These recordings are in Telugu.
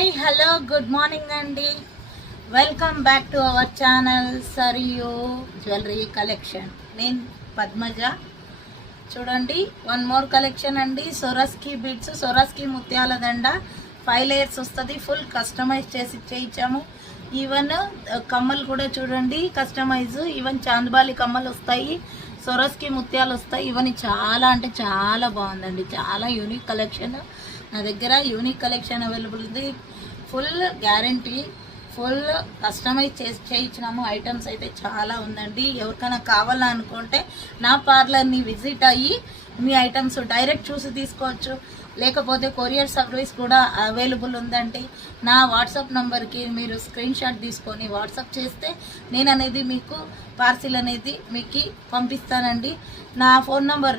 హాయ్ హలో గుడ్ మార్నింగ్ అండి. Welcome back to our channel Sarayu jewellery collection. నేను పద్మజ. చూడండి, వన్ మోర్ కలెక్షన్ అండి. సొరస్కి బీడ్స్, సొరస్కి ముత్యాల దండ 5 లేయర్స్ వస్తుంది. ఫుల్ కస్టమైజ్ చేసి చేయించాము. ఈవెన్ కమ్మలు కూడా చూడండి కస్టమైజ్. ఈవెన్ చాందబాలి కమ్మలు వస్తాయి, సొరస్కి ముత్యాలు వస్తాయి. ఇవన్నీ చాలా అంటే చాలా బాగుందండి. చాలా యూనిక్ కలెక్షన్. నా దగ్గర యూనిక్ కలెక్షన్ అవైలబుల్ ఉంది. ఫుల్ గ్యారంటీ, ఫుల్ కస్టమైజ్ చేసి చేయించినాము. ఐటమ్స్ అయితే చాలా ఉందండి. ఎవరికైనా కావాలనుకుంటే నా పార్లర్ని విజిట్ అయ్యి మీ ఐటమ్స్ డైరెక్ట్ చూసి తీసుకోవచ్చు. లేకపోతే కొరియర్ సర్వీస్ కూడా అవైలబుల్ ఉందండి. నా వాట్సాప్ నెంబర్కి మీరు స్క్రీన్ షాట్ తీసుకొని వాట్సాప్ చేస్తే నేను అనేది మీకు పార్సిల్ అనేది మీకు పంపిస్తానండి. నా ఫోన్ నెంబర్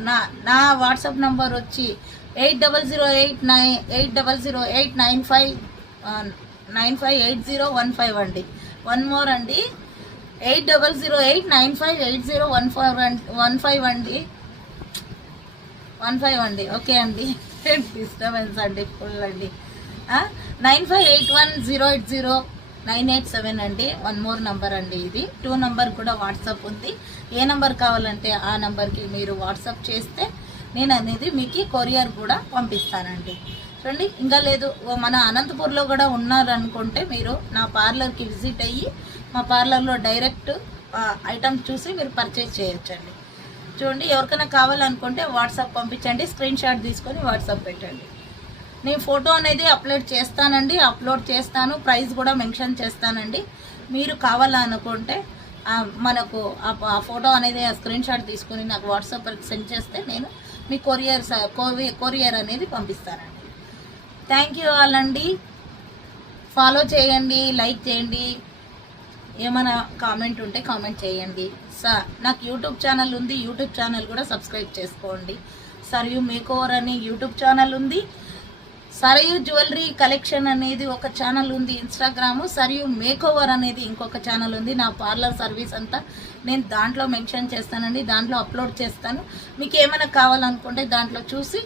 నా వాట్సాప్ నెంబర్ వచ్చి 800895958015 అండి. వన్ మోర్ అండి, 8008958015 అండి. 15 అండి. ఓకే అండి, డిస్టర్బెన్స్ అండి ఫుల్ అండి. 9581080987 అండి. వన్ మోర్ నంబర్ అండి. ఇది 2 నంబర్ కూడా వాట్సాప్ ఉంది. ఏ నంబర్ కావాలంటే ఆ నంబర్కి మీరు వాట్సాప్ చేస్తే నేను అనేది మీకు కొరియర్ కూడా పంపిస్తానండి. చూడండి, ఇంకా లేదు మన అనంతపూర్లో కూడా ఉన్నారనుకుంటే మీరు నా పార్లర్కి విజిట్ అయ్యి మా పార్లర్లో డైరెక్ట్ ఐటమ్స్ చూసి మీరు పర్చేజ్ చేయొచ్చండి. చూడండి, ఎవరికైనా కావాలనుకుంటే వాట్సాప్ పంపించండి, స్క్రీన్ షాట్ తీసుకొని వాట్సాప్ పెట్టండి. నేను ఫోటో అనేది అప్లోడ్ చేస్తాను, ప్రైస్ కూడా మెన్షన్ చేస్తానండి. మీరు కావాలనుకుంటే మనకు ఆ ఫోటో అనేది ఆ స్క్రీన్ షాట్ తీసుకొని నాకు వాట్సాప్ సెండ్ చేస్తే నేను మీ కొరియర్ అనేది పంపిస్తానండి. థ్యాంక్ యూ ఆల్ అండి. ఫాలో చేయండి, లైక్ చేయండి, ఏమైనా కామెంట్ ఉంటే కామెంట్ చేయండి. నాకు యూట్యూబ్ ఛానల్ ఉంది, యూట్యూబ్ ఛానల్ కూడా సబ్స్క్రైబ్ చేసుకోండి. సరియు మేకోవర్ అని యూట్యూబ్ ఛానల్ ఉంది. సరియు జ్యువెలరీ కలెక్షన్ అనేది ఒక ఛానల్ ఉంది ఇన్స్టాగ్రాము. సరియు మేకోవర్ అనేది ఇంకొక ఛానల్ ఉంది. నా పార్లర్ సర్వీస్ అంతా నేను దాంట్లో మెన్షన్ చేస్తానండి, దాంట్లో అప్లోడ్ చేస్తాను. మీకు ఏమైనా కావాలనుకుంటే దాంట్లో చూసి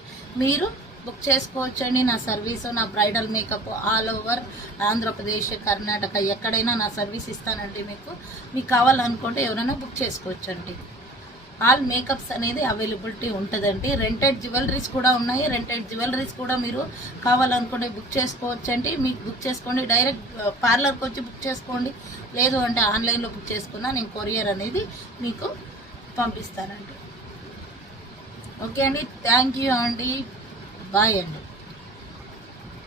మీరు బుక్ చేసుకోవచ్చండి. నా సర్వీసు, నా bridal makeup all over Andhra Pradesh, Karnataka ఎక్కడైనా నా సర్వీస్ ఇస్తానండి. మీకు కావాలనుకుంటే ఎవరైనా బుక్ చేసుకోవచ్చండి. ఆల్ మేకప్స్ అనేది అవైలబిలిటీ ఉంటుందండి. రెంటెడ్ జ్యువెలరీస్ కూడా ఉన్నాయి. రెంటెడ్ జ్యువెలరీస్ కూడా మీరు కావాలనుకుంటే బుక్ చేసుకోవచ్చండి. మీకు బుక్ చేసుకోండి, డైరెక్ట్ పార్లర్కి వచ్చి బుక్ చేసుకోండి. లేదు అంటే ఆన్లైన్లో బుక్ చేసుకున్నా నేను కొరియర్ అనేది మీకు పంపిస్తానండి. ఓకే అండి, థ్యాంక్ యూ అండి, బాయ్ అండి.